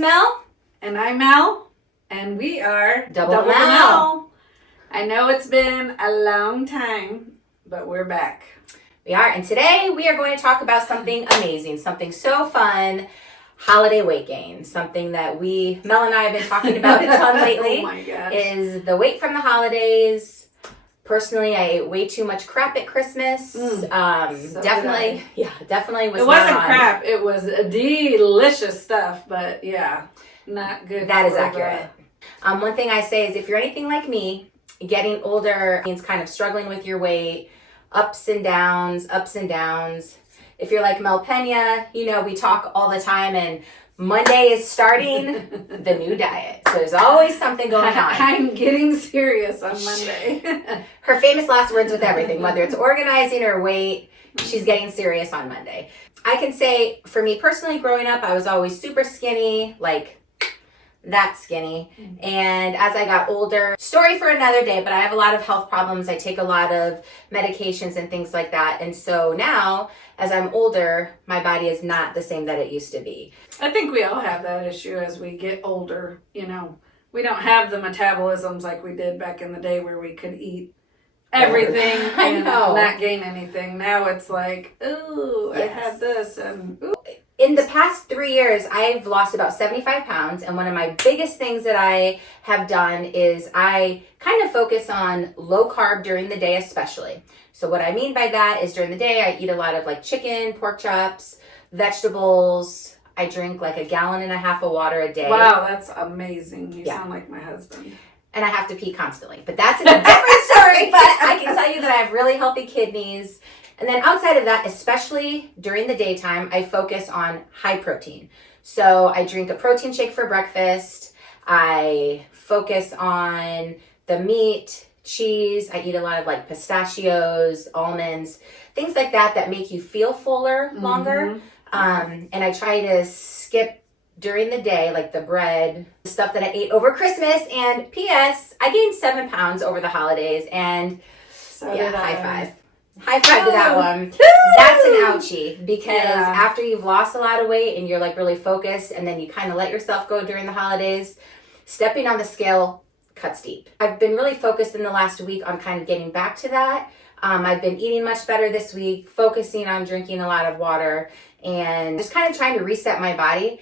Mel. And I'm Mel. And we are Double Mel. I know it's been a long time, but we're back. We are. And today we are going to talk about something amazing, something so fun. Holiday weight gain. Something that Mel and I have been talking about a ton lately. Oh my gosh. Is the weight from the holidays. Personally, I ate way too much crap at Christmas. So definitely was. It not wasn't on. crap. It was delicious stuff, but yeah, not good. That is accurate. One thing I say is if you're anything like me, getting older means kind of struggling with your weight, ups and downs. If you're like Mel Pena, we talk all the time, and Monday is starting the new diet. So there's always something going on. I'm getting serious on Monday. Her famous last words with everything, whether it's organizing or weight, she's getting serious on Monday. I can say, for me personally, growing up, I was always super skinny, like that skinny. And as I got older, story for another day, but I have a lot of health problems. I take a lot of medications and things like that. And so now, as I'm older, my body is not the same that it used to be. I think we all have that issue as we get older. We don't have the metabolisms like we did back in the day where we could eat everything and not gain anything. Now it's like, ooh, yes. I had this and ooh. In the past 3 years, I've lost about 75 pounds. And one of my biggest things that I have done is I kind of focus on low carb during the day, especially. So what I mean by that is during the day, I eat a lot of like chicken, pork chops, vegetables. I drink like 1.5 gallons of water a day. Wow, that's amazing. You sound like my husband. And I have to pee constantly. But that's a different story. But I can tell you that I have really healthy kidneys. And then outside of that, especially during the daytime, I focus on high protein. So I drink a protein shake for breakfast. I focus on the meat, cheese. I eat a lot of like pistachios, almonds, things like that make you feel fuller longer. And I try to skip during the day, like the bread, the stuff that I ate over Christmas. And P.S., I gained 7 pounds over the holidays. And high five. High five to that one. That's an ouchie because after you've lost a lot of weight and you're like really focused and then you kind of let yourself go during the holidays, stepping on the scale cuts deep. I've been really focused in the last week on kind of getting back to that. I've been eating much better this week, focusing on drinking a lot of water and just kind of trying to reset my body.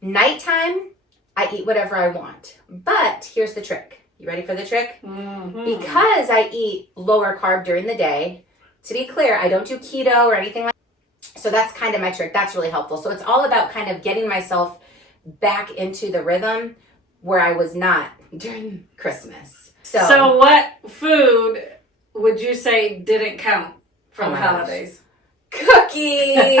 Nighttime, I eat whatever I want. But here's the trick. You ready for the trick? Because I eat lower carb during the day, to be clear, I don't do keto or anything like that. So that's kind of my trick. That's really helpful. So it's all about kind of getting myself back into the rhythm where I was not during Christmas. So what food would you say didn't count from the holidays? Cookies.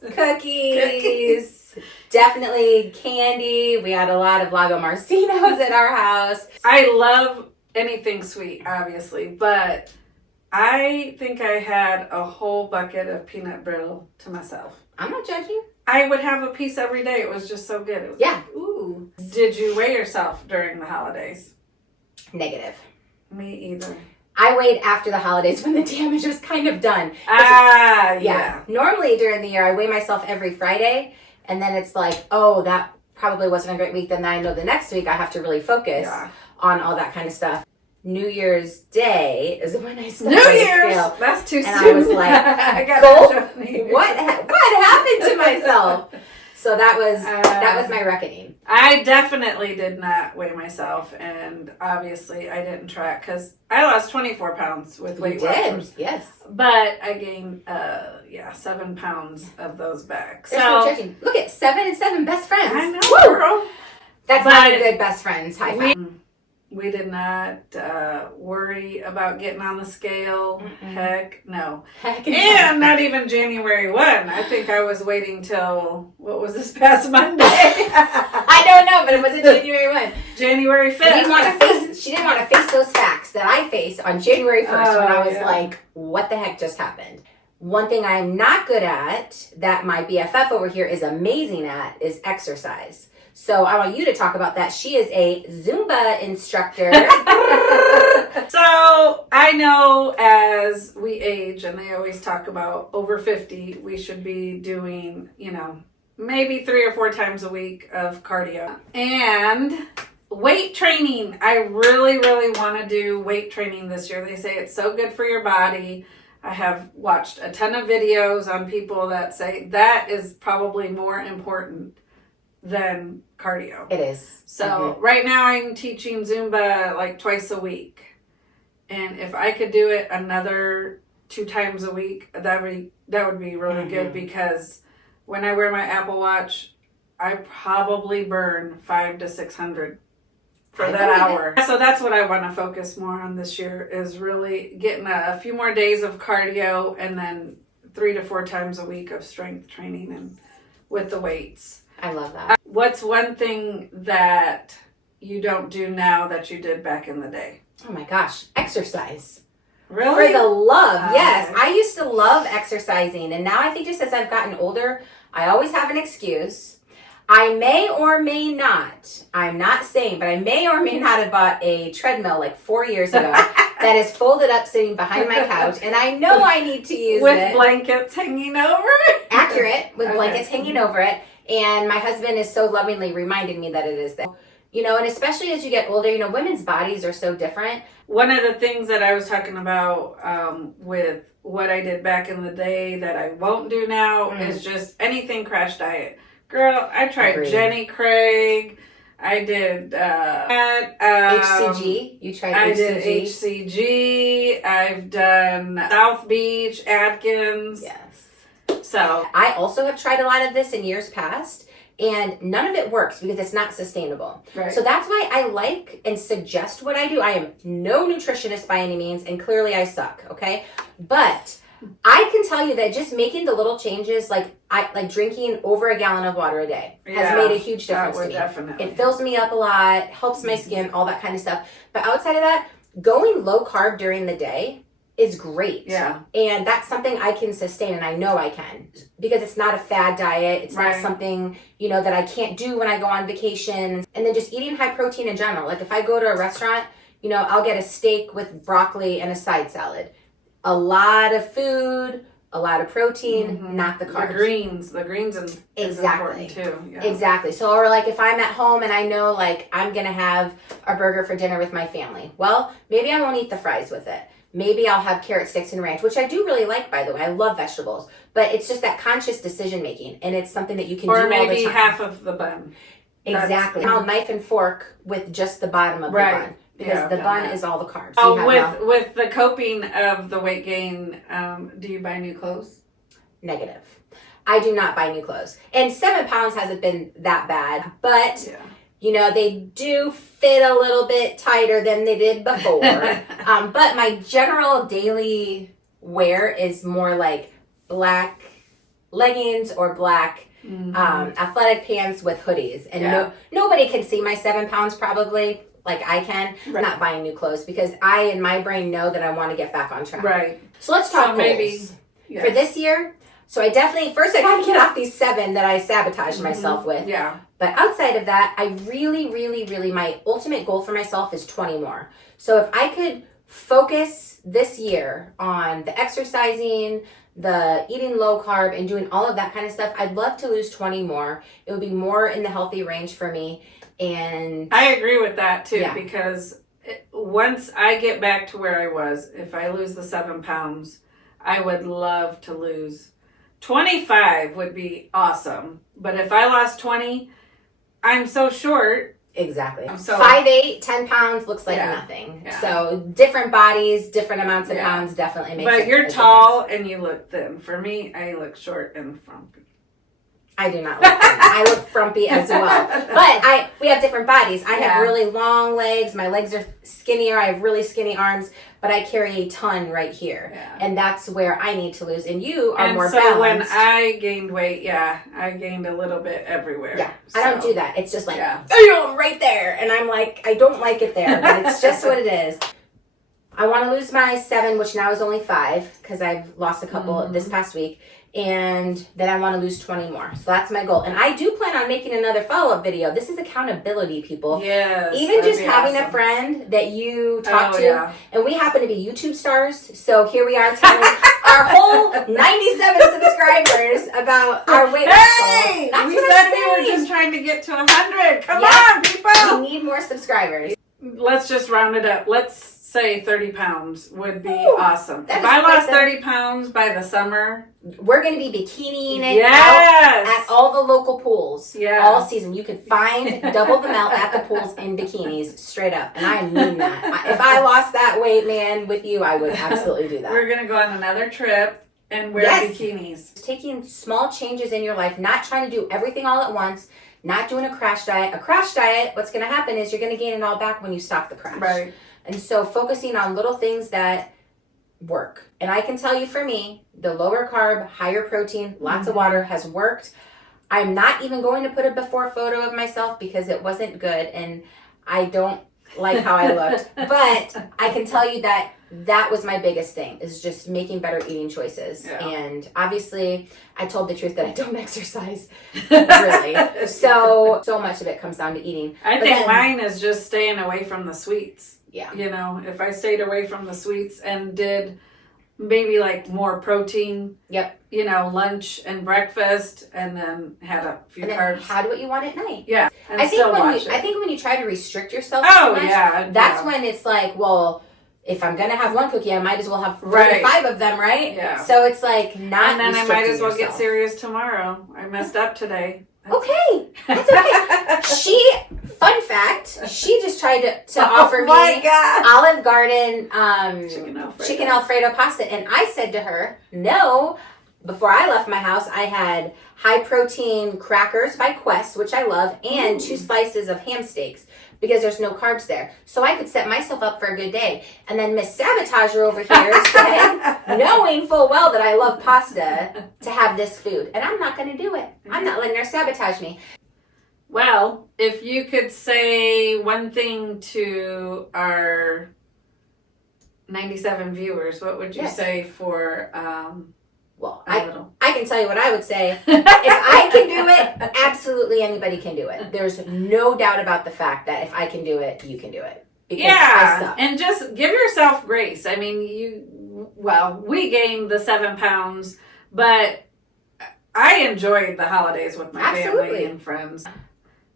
Cookies. Definitely candy. We had a lot of Lago Marcinos at our house. I love anything sweet, obviously, but I think I had a whole bucket of peanut brittle to myself. I'm not judging. I would have a piece every day. It was just so good. It was like, ooh. Did you weigh yourself during the holidays? Negative. Me either. I weighed after the holidays when the damage was kind of done. Yeah. Normally during the year, I weigh myself every Friday, and then it's like, oh, that probably wasn't a great week. Then I know the next week I have to really focus on all that kind of stuff. New Year's Day is when I started. New Year's! That's too soon. And I was like, what happened to myself? So that was my reckoning. I definitely did not weigh myself, and obviously I didn't track because I lost 24 pounds with Weight Watchers. Yes. But I gained 7 pounds of those back. There's no judging. Look at 7 and 7 best friends. I know, girl. That's not a good best friends. High five. We did not worry about getting on the scale. Heck no. And not even January 1. I think I was waiting till, what was this past Monday? I don't know, but it wasn't January 1. January 5th. She didn't want to face those facts that I faced on January 1st when I was like, what the heck just happened? One thing I'm not good at that my BFF over here is amazing at is exercise. So I want you to talk about that. She is a Zumba instructor. So I know as we age, and they always talk about over 50, we should be doing, maybe 3 or 4 times a week of cardio. And weight training. I really, really want to do weight training this year. They say it's so good for your body. I have watched a ton of videos on people that say that is probably more important than cardio. It is. So right now I'm teaching Zumba like twice a week. And if I could do it another 2 times a week, that would be really good, because when I wear my Apple Watch, I probably burn 500 to 600 for that hour. So that's what I want to focus more on this year, is really getting a few more days of cardio, and then 3 to 4 times a week of strength training and with the weights. I love that. What's one thing that you don't do now that you did back in the day? Oh my gosh, exercise. Really? For the love, yes. I used to love exercising, and now I think just as I've gotten older, I always have an excuse. I may or may not, I'm not saying, but I may or may not have bought a treadmill like 4 years ago that is folded up sitting behind my couch, and I know I need to use with it. With blankets hanging over it? Accurate, with blankets hanging over it. And my husband is so lovingly reminding me that it is there. You know, and especially as you get older, you know, women's bodies are so different. One of the things that I was talking about with what I did back in the day that I won't do now is just anything crash diet. Girl, I tried Jenny Craig. I did HCG. You tried HCG? I did HCG. I've done South Beach, Atkins. Yes. So I also have tried a lot of this in years past, and none of it works because it's not sustainable. Right. So that's why I like and suggest what I do. I am no nutritionist by any means, and clearly I suck, okay? But I can tell you that just making the little changes, like drinking over a gallon of water a day, has made a huge difference to me. Definitely. It fills me up a lot, helps my skin, all that kind of stuff. But outside of that, going low carb during the day is great. Yeah. And that's something I can sustain, and I know I can, because it's not a fad diet. It's not something, you know, that I can't do when I go on vacation. And then just eating high protein in general. Like if I go to a restaurant, you know, I'll get a steak with broccoli and a side salad. A lot of food, a lot of protein, not the carbs. The greens is important too. Yeah. Exactly. So, or like if I'm at home and I know like I'm going to have a burger for dinner with my family. Well, maybe I won't eat the fries with it. Maybe I'll have carrot sticks and ranch, which I do really like, by the way. I love vegetables. But it's just that conscious decision making, and it's something that you can do all the time. Or maybe half of the bun. Exactly. I'll knife and fork with just the bottom of the bun. Because the bun is all the carbs. Oh, with the coping of the weight gain, do you buy new clothes? Negative. I do not buy new clothes. And 7 pounds hasn't been that bad. But, you know, they do fit a little bit tighter than they did before. But my general daily wear is more like black leggings or black athletic pants with hoodies. And nobody can see my 7 pounds probably. Like I can. I'm not buying new clothes because I, in my brain, know that I want to get back on track. Right. So let's talk goals. For this year. So I definitely, first I got to get off these 7 that I sabotaged myself with. Yeah. But outside of that, I really, my ultimate goal for myself is 20 more. So if I could focus this year on the exercising, the eating low carb, and doing all of that kind of stuff, I'd love to lose 20 more. It would be more in the healthy range for me. And I agree with that too, because once I get back to where I was, if I lose the 7 pounds, I would love to lose 25 would be awesome. But if I lost 20, I'm so short. Exactly. So 5'8", 10 pounds looks like nothing. Yeah. So different bodies, different amounts of pounds definitely makes But you're tall and you look thin. For me, I look short and frumpy. I do not look thin. I look frumpy as well. But we have different bodies. I have really long legs. My legs are skinnier. I have really skinny arms. But I carry a ton right here. Yeah. And that's where I need to lose. And you are more balanced. And so when I gained weight, I gained a little bit everywhere. Yeah. So. I don't do that. It's just like, I'm right there. And I'm like, I don't like it there. But it's just what it is. I want to lose my 7, which now is only 5. Because I've lost a couple this past week. And then I want to lose 20 more. So that's my goal. And I do plan on making another follow-up video. This is accountability, people. Yes. Even just having a friend that you talk to. Yeah. And we happen to be YouTube stars. So here we are telling our whole 97 subscribers about our weight loss goals. trying to get to 100. Come Yeah. on, people. We need more subscribers. Let's just round it up. Let's say 30 pounds would be Ooh, awesome. that If is I lost awesome. 30 pounds by the summer, We're going to be bikiniing it yes. out at all the local pools Yeah. all season. You could find double the amount at the pools in bikinis, straight up. And I mean that. If I lost that weight, man, with you, I would absolutely do that. We're going to go on another trip and wear Yes. bikinis. Taking small changes in your life, not trying to do everything all at once, not doing a crash diet. A crash diet, what's going to happen is you're going to gain it all back when you stop the crash. Right. And so focusing on little things that work. And I can tell you for me, the lower carb, higher protein, lots of water has worked. I'm not even going to put a before photo of myself because it wasn't good and I don't like how I looked. But I can tell you that that was my biggest thing, is just making better eating choices. Yeah. And obviously I told the truth that I don't exercise really. So much of it comes down to eating. I But think then- mine is just staying away from the sweets. Yeah. You know, if I stayed away from the sweets and did maybe like more protein. Yep. You know, lunch and breakfast, and then had a few And then carbs. have what you want at night. Yeah. And I think still watch I it. think when you try to restrict yourself Oh, too much, yeah. that's yeah. when it's like, well, if I'm gonna have one cookie, I might as well have 3 Right. to 5 of them, right? Yeah. So it's like not. And then I might restricting as well get yourself. serious tomorrow. I messed up today. Okay, that's okay. Fun fact, she just tried to offer Oh my me God. Olive Garden Chicken Alfredo. pasta, and I said to her, no. Before I left my house, I had high protein crackers by Quest, which I love, and 2 slices of ham steaks because there's no carbs there. So I could set myself up for a good day. And then Miss Sabotager over here said, knowing full well that I love pasta, to have this food. And I'm not going to do it. I'm not letting her sabotage me. Well, if you could say one thing to our 97 viewers, what would you Yes. say for Well, a little? I can tell you what I would say. If I can do it, absolutely anybody can do it. There's no doubt about the fact that if I can do it, you can do it. Because I Yeah, suck. and just give yourself grace. I mean, we gained the 7 pounds, but I enjoyed the holidays with my family Absolutely. and friends.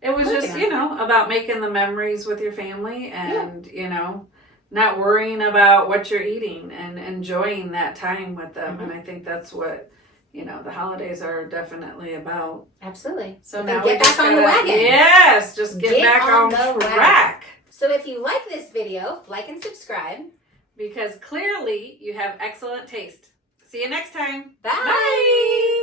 It was Oh, just, yeah. you know, about making the memories with your family and, you know, not worrying about what you're eating and enjoying that time with them. And I think that's what, you know, the holidays are definitely about. Absolutely. So Then now get we just back on the gotta- wagon. Yes, just get back on the track. So if you like this video, like and subscribe. Because clearly you have excellent taste. See you next time. Bye. Bye.